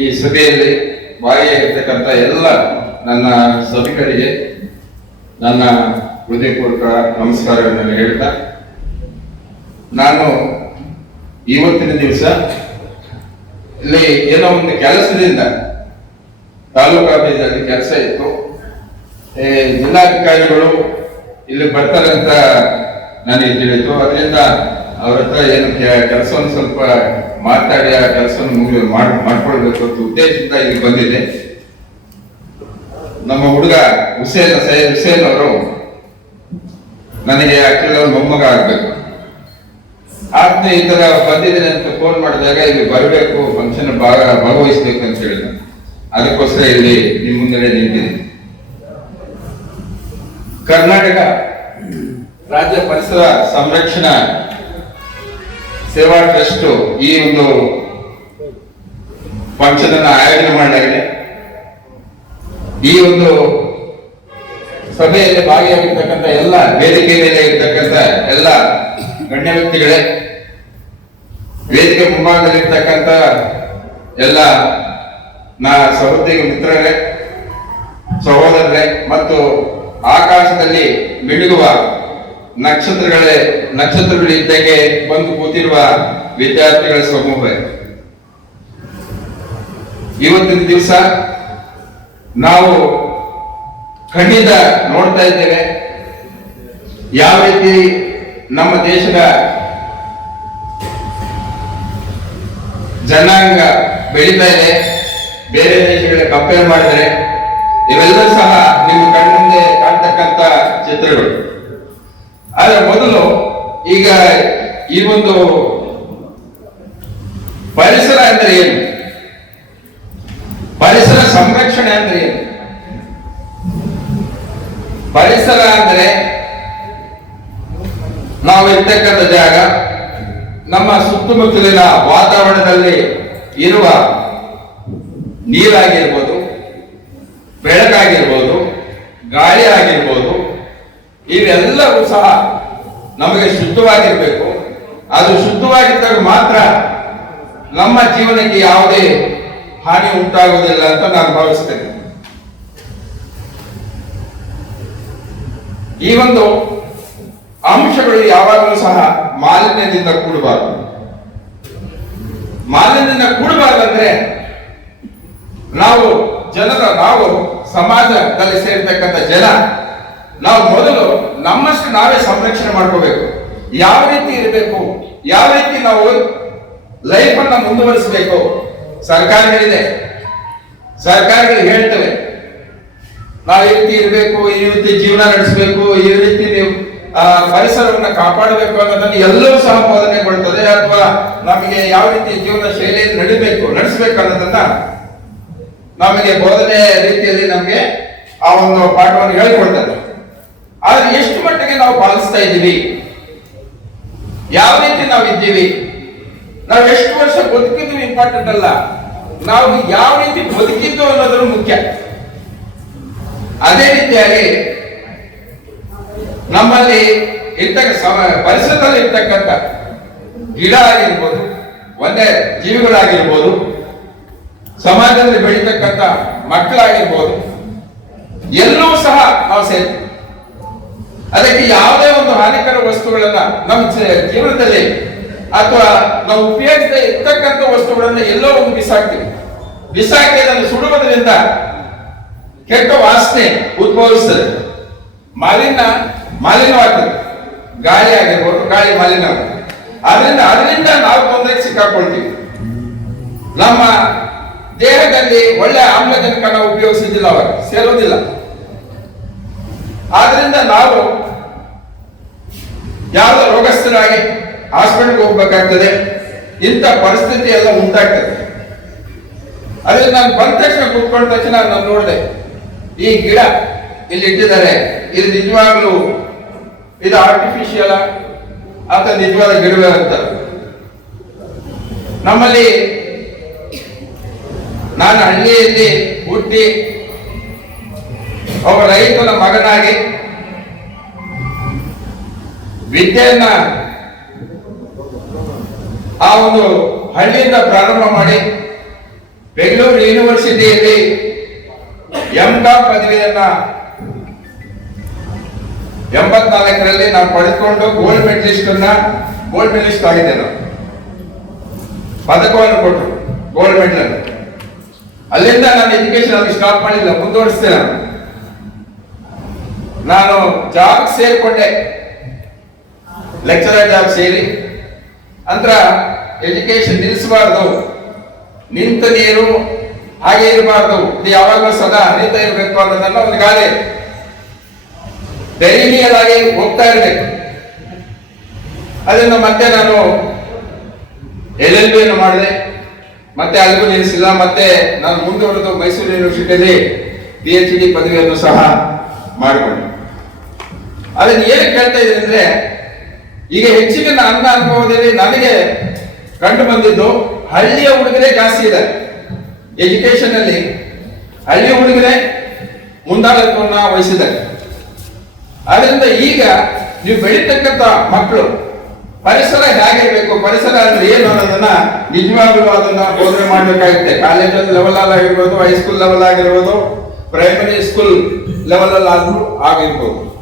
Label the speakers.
Speaker 1: ಈ ಸಭೆಯಲ್ಲಿ ಭಾಗಿಯಾಗಿರ್ತಕ್ಕಂಥ ಎಲ್ಲ ನನ್ನ ಸಭಿಕರಿಗೆ ನನ್ನ ಹೃದಯಪೂರ್ವಕ ನಮಸ್ಕಾರಗಳನ್ನು ಹೇಳ್ತಾ, ನಾನು ಇವತ್ತಿನ ದಿವಸ ಇಲ್ಲಿ ಏನೋ ಒಂದು ಕೆಲಸದಿಂದ ತಾಲೂಕು ಆಫೀಸಲ್ಲಿ ಕೆಲಸ ಇತ್ತು. ಜಿಲ್ಲಾಧಿಕಾರಿಗಳು ಇಲ್ಲಿ ಬರ್ತಾರೆ ಅಂತ ನನಗೆ ತಿಳಿತು. ಅದರಿಂದ ಅವ್ರ ಹತ್ರ ಏನು ಕೆಲಸವನ್ನು ಸ್ವಲ್ಪ ಮಾತಾಡಿ ಆ ಕೆಲಸವನ್ನು ಮುಗಿ ಮಾಡ್ ಮಾಡ್ಕೊಳ್ಬೇಕು ಅಂತ ಉದ್ದೇಶದಿಂದ ಇಲ್ಲಿ ಬಂದಿದೆ. ನಮ್ಮ ಹುಡುಗ ಹುಸೇನ್ ಸೈಯದ್ ಹುಸೇನ್ ಅವರು ನನಗೆ ಆಕ್ಚುಲಿ ಅವ್ರ ಮೊಮ್ಮಗ ಆಗ್ಬೇಕು. ಆದ್ಮೇಲೆ ಈ ತರ ಬಂದಿದ್ದೀನಿ ಅಂತ ಫೋನ್ ಮಾಡಿದಾಗ ಇಲ್ಲಿ ಬರಬೇಕು ಫಂಕ್ಷನ್ ಭಾಗ ಭಾಗವಹಿಸ್ಬೇಕು ಅಂತ ಹೇಳಿದ ಅದಕ್ಕೋಸ್ಕರ ಇಲ್ಲಿ ನಿಮ್ಮ ಮುಂದೆ ನಿಂತಿದ್ದೀನಿ. ಕರ್ನಾಟಕ ರಾಜ್ಯ ಪರಿಸರ ಸಂರಕ್ಷಣಾ ಸೇವಾ ಟ್ರಸ್ಟ್ ಈ ಒಂದು ಫಂಕ್ಷನ್ ಆಯೋಜನೆ ಮಾಡಲಾಗಿದೆ. ಈ ಒಂದು ಸಭೆಯಲ್ಲಿ ಭಾಗಿಯಾಗಿರ್ತಕ್ಕಂಥ ಎಲ್ಲ ವೇದಿಕೆ ಮೇಲೆ ಇರ್ತಕ್ಕಂಥ ಎಲ್ಲ ಗಣ್ಯ ವ್ಯಕ್ತಿಗಳೇ, ವೇದಿಕೆ ಮುಂಭಾಗದಲ್ಲಿರ್ತಕ್ಕಂಥ ಎಲ್ಲ ನಾ ಸಹೋದ್ಯೋಗಿ ಮಿತ್ರರೇ, ಸಹೋದರರೇ ಮತ್ತು ಆಕಾಶದಲ್ಲಿ ಮಿಡುಗುವ ನಕ್ಷತ್ರಗಳೇ ಇದ್ದಂಗೆ ಬಂದು ಕೂತಿರುವ ವಿದ್ಯಾರ್ಥಿಗಳ ಸಮೂಹ ಇವತ್ತಿನ ದಿವಸ ನಾವು ಖಂಡಿತ ನೋಡ್ತಾ ಇದ್ದೇವೆ. ಯಾವ ರೀತಿ ನಮ್ಮ ದೇಶದ ಜನಾಂಗ ಬೆಳೀತಾ ಇದೆ, ಬೇರೆ ದೇಶಗಳ ಕಂಪೇರ್ ಮಾಡಿದರೆ ಇವೆಲ್ಲವೂ ಸಹ ನಿಮ್ಮ ಕಣ್ಮುಂದೆ ಕಾಣ್ತಕ್ಕಂತ ಚಿತ್ರಗಳು. ಆದ್ರೆ ಮೊದಲು ಈಗ ಈ ಒಂದು ಪರಿಸರ ಅಂದ್ರೆ ಏನು? ಪರಿಸರ ಸಂರಕ್ಷಣೆ ಅಂದ್ರೆ ಏನು? ಪರಿಸರ ಅಂದ್ರೆ ನಾವು ಇರ್ತಕ್ಕಂಥ ಜಾಗ, ನಮ್ಮ ಸುತ್ತಮುತ್ತಲಿನ ವಾತಾವರಣದಲ್ಲಿ ಇರುವ ನೀರಾಗಿರ್ಬೋದು, ಬೆಳಕಾಗಿರ್ಬೋದು, ಗಾಳಿ ಆಗಿರ್ಬೋದು ಇವೆಲ್ಲವೂ ಸಹ ನಮಗೆ ಶುದ್ಧವಾಗಿರಬೇಕು. ಅದು ಶುದ್ಧವಾಗಿದ್ದಾಗ ಮಾತ್ರ ನಮ್ಮ ಜೀವನಕ್ಕೆ ಯಾವುದೇ ಹಾನಿ ಉಂಟಾಗುವುದಿಲ್ಲ ಅಂತ ನಾನು ಭಾವಿಸ್ತೇನೆ. ಈ ಒಂದು ಅಂಶಗಳು ಯಾವಾಗಲೂ ಸಹ ಮಾಲಿನ್ಯದಿಂದ ಕೂಡಬಾರದು. ಮಾಲಿನ್ಯದಿಂದ ಕೂಡಬಾರ್ದಂದ್ರೆ ನಾವು ಜನರ, ನಾವು ಸಮಾಜದಲ್ಲಿ ಸೇರ್ತಕ್ಕಂಥ ಜನ ನಾವು ಮೊದಲು ನಮ್ಮಷ್ಟು ನಾವೇ ಸಂರಕ್ಷಣೆ ಮಾಡ್ಕೋಬೇಕು. ಯಾವ ರೀತಿ ಇರಬೇಕು, ಯಾವ ರೀತಿ ನಾವು ಲೈಫ್ ಅನ್ನ ಮುಂದುವರಿಸಬೇಕು? ಸರ್ಕಾರಗಳಿದೆ ಸರ್ಕಾರಗಳು ಹೇಳ್ತವೆ. ನಾವು ಈ ರೀತಿ ಇರಬೇಕು, ಈ ರೀತಿ ಜೀವನ ನಡೆಸಬೇಕು, ಈ ರೀತಿ ನೀವು ಪರಿಸರವನ್ನ ಕಾಪಾಡಬೇಕು ಅನ್ನೋದನ್ನು ಎಲ್ಲರೂ ಸಹ ಬೋಧನೆ ಕೊಡ್ತದೆ. ಅಥವಾ ನಮಗೆ ಯಾವ ರೀತಿ ಜೀವನ ಶೈಲಿಯಲ್ಲಿ ನಡಿಬೇಕು, ನಡೆಸಬೇಕು ಅನ್ನೋದನ್ನ ನಮಗೆ ಬೋಧನೆ ರೀತಿಯಲ್ಲಿ ನಮಗೆ ಆ ಒಂದು ಪಾಠವನ್ನು ಹೇಳಿಕೊಡ್ತಾರೆ ಆದ್ರೆ ಎಷ್ಟು ಮಟ್ಟಿಗೆ ನಾವು ಪಾಲಿಸ್ತಾ ಇದ್ದೀವಿ? ಯಾವ ರೀತಿ ನಾವು ಇದ್ದೀವಿ ನಾವು ಎಷ್ಟು ವರ್ಷ ಬದುಕಿದ್ದು ಇಂಪಾರ್ಟೆಂಟ್ ಅಲ್ಲ. ನಾವು ಯಾವ ರೀತಿ ಬದುಕಿದ್ದು ಅನ್ನೋದ್ರ ಮುಖ್ಯ. ಅದೇ ರೀತಿಯಾಗಿ ನಮ್ಮಲ್ಲಿ ಇರ್ತಕ್ಕ ಪರಿಸರದಲ್ಲಿ ಇರ್ತಕ್ಕಂಥ ಗಿಡ ಆಗಿರ್ಬೋದು, ಒಂದೇ ಜೀವಿಗಳಾಗಿರ್ಬೋದು, ಸಮಾಜದಲ್ಲಿ ಬೆಳೀತಕ್ಕಂಥ ಮಕ್ಕಳಾಗಿರ್ಬೋದು, ಎಲ್ಲವೂ ಸಹ ನಾವು ಸೇರ್ತೀವಿ. ಅದಕ್ಕೆ ಯಾವುದೇ ಒಂದು ಹಾನಿಕರ ವಸ್ತುಗಳನ್ನ ನಮ್ಮ ಜೀವನದಲ್ಲಿ ಅಥವಾ ನಾವು ಉಪಯೋಗಿಸದೆ ಇರ್ತಕ್ಕಂಥ ವಸ್ತುಗಳನ್ನ ಎಲ್ಲೋ ಒಂದು ಬಿಸಾಕ್ತೀವಿ. ಬಿಸಾಕಿ ಅದನ್ನು ಸುಡುವುದರಿಂದ ಕೆಟ್ಟ ವಾಸನೆ ಉದ್ಭವಿಸ್ತದೆ. ಮಾಲಿನ್ಯ ಮಾಲಿನ್ಯವಾಗ್ತದೆ. ಗಾಳಿ ಆಗಿರ್ಬೋದು, ಗಾಳಿ ಮಾಲಿನ್ಯ ಆಗ್ತದೆ ಅದರಿಂದ ಅದರಿಂದ ನಾವು ತೊಂದರೆಗೆ ಸಿಕ್ಕಾಕೊಳ್ತೀವಿ. ನಮ್ಮ ದೇಹದಲ್ಲಿ ಒಳ್ಳೆ ಆಮ್ಲಜನಕ ನಾವು ಉಪಯೋಗಿಸುವುದಿಲ್ಲ ಅವಾಗ ಸೇರೋದಿಲ್ಲ ಆದ್ರಿಂದ ನಾವು ಯಾವ ರೋಗಸ್ಥರಾಗಿ ಹಾಸ್ಪಿಟಲ್ಗೆ ಹೋಗ್ಬೇಕಾಗ್ತದೆ. ಇಂಥ ಪರಿಸ್ಥಿತಿ ಎಲ್ಲ ಉಂಟಾಗ್ತದೆ. ಅದ್ರಲ್ಲಿ ನಾನು ಬಂದ ತಕ್ಷಣ ಕೂತ್ಕೊಂಡ ತಕ್ಷಣ ನಾನು ನೋಡಿದೆ, ಈ ಗಿಡ ಇಲ್ಲಿ ಇಟ್ಟಿದ್ದಾರೆ. ಇದು ನಿಜವಾಗ್ಲೂ ಇದು ಆರ್ಟಿಫಿಷಿಯಲ್ ಅಂತ ನಿಜವಾದ ಗಿಡವೇ ಅಂತ? ನಮ್ಮಲ್ಲಿ ನಾನು ಹಳ್ಳಿಯಲ್ಲಿ ಹುಟ್ಟಿ ಒಬ್ಬ ರೈತನ ಮಗನಾಗಿ ವಿದ್ಯೆಯನ್ನ ಆ ಒಂದು ಹಳ್ಳಿಯಿಂದ ಪ್ರಾರಂಭ ಮಾಡಿ ಬೆಂಗಳೂರು ಯೂನಿವರ್ಸಿಟಿಯಲ್ಲಿ ಎಂ ಪದವಿಯನ್ನ ಎಂಬತ್ನಾಲ್ಕರಲ್ಲಿ ನಾನು ಪಡೆದುಕೊಂಡು ಗೋಲ್ಡ್ ಮೆಡಲಿಸ್ಟ್ ಅನ್ನ ಗೋಲ್ಡ್ ಮೆಡಲಿಸ್ಟ್ ಆಗಿದ್ದೆ ನಾನು ಪದಕವನ್ನು ಕೊಟ್ಟರು ಗೋಲ್ಡ್ ಮೆಡಲ್ ಅಲ್ಲಿಂದ ನಾನು ಎಜುಕೇಶನ್ ಅಲ್ಲಿ ಸ್ಟಾಪ್ ಮಾಡಿಲ್ಲ, ಮುಂದುವರಿಸ್ತೇನೆ ನಾನು. ನಾನು ಜಾಬ್ ಸೇರ್ಕೊಂಡೆ. ಲೆಕ್ಚರರ್ ಜಾಬ್ ಸೇರಿ. ಅಂತರ ಎಜುಕೇಶನ್ ನಿಲ್ಲಿಸಬಾರ್ದು ನಿಂತ ನೀರು ಹಾಗೆ ಇರಬಾರ್ದು. ಇದು ಯಾವಾಗಲೂ ಸದಾ ಹರಿತಾ ಇರಬೇಕು ಅನ್ನೋದನ್ನ ಒಂದು ಗಾದೆ. ದಯನೀಯರಾಗಿ ಹೋಗ್ತಾ ಇರಬೇಕು. ಅದನ್ನು ಮತ್ತೆ ನಾನು ಎಲ್ ಎಲ್ ಬಿ ಮಾಡಿದೆ. ಮತ್ತೆ ಅಲ್ಲಿಗೂ ನಿಲ್ಲಿಸಿಲ್ಲ. ಮತ್ತೆ ನಾನು ಮುಂದುವರೆದು ಮೈಸೂರು ಯೂನಿವರ್ಸಿಟಿಯಲ್ಲಿ ಪಿ ಎಚ್ ಡಿ ಪದವಿಯನ್ನು ಸಹ ಮಾಡಿಕೊಂಡೆ. ಅದನ್ನ ಏನಕ್ಕೆ ಹೇಳ್ತಾ ಇದ್ದೀನಿ ಅಂದ್ರೆ, ಈಗ ಹೆಚ್ಚಿನ ಅನ್ನ ಅನುಭವದಲ್ಲಿ ನನಗೆ ಕಂಡು ಬಂದಿದ್ದು ಹಳ್ಳಿಯ ಹುಡುಗರೇ ಜಾಸ್ತಿ ಇದೆ. ಎಜುಕೇಶನ್ ಅಲ್ಲಿ ಹಳ್ಳಿಯ ಹುಡುಗರೇ ಮುಂದಾಳತ್ವವನ್ನ ವಹಿಸಿದ್ದಾರೆ. ಅದರಿಂದ ಈಗ ನೀವು ಬೆಳೀತಕ್ಕಂಥ ಮಕ್ಕಳು ಪರಿಸರ ಹೇಗಿರ್ಬೇಕು, ಪರಿಸರ ಅಂದ್ರೆ ಏನು ಅನ್ನೋದನ್ನ ನಿಜವಾಗ್ಲೂ ಅದನ್ನ ಬೋಧನೆ ಮಾಡಬೇಕಾಗುತ್ತೆ. ಕಾಲೇಜ್ ಲೆವೆಲ್ ಆಗಿರ್ಬೋದು ಹೈಸ್ಕೂಲ್ ಲೆವೆಲ್ ಆಗಿರ್ಬೋದು ಪ್ರೈಮರಿ ಸ್ಕೂಲ್ ಲೆವೆಲ್ ಅಲ್ಲಿ ಆದ್ರೂ ಆಗಿರ್ಬೋದು.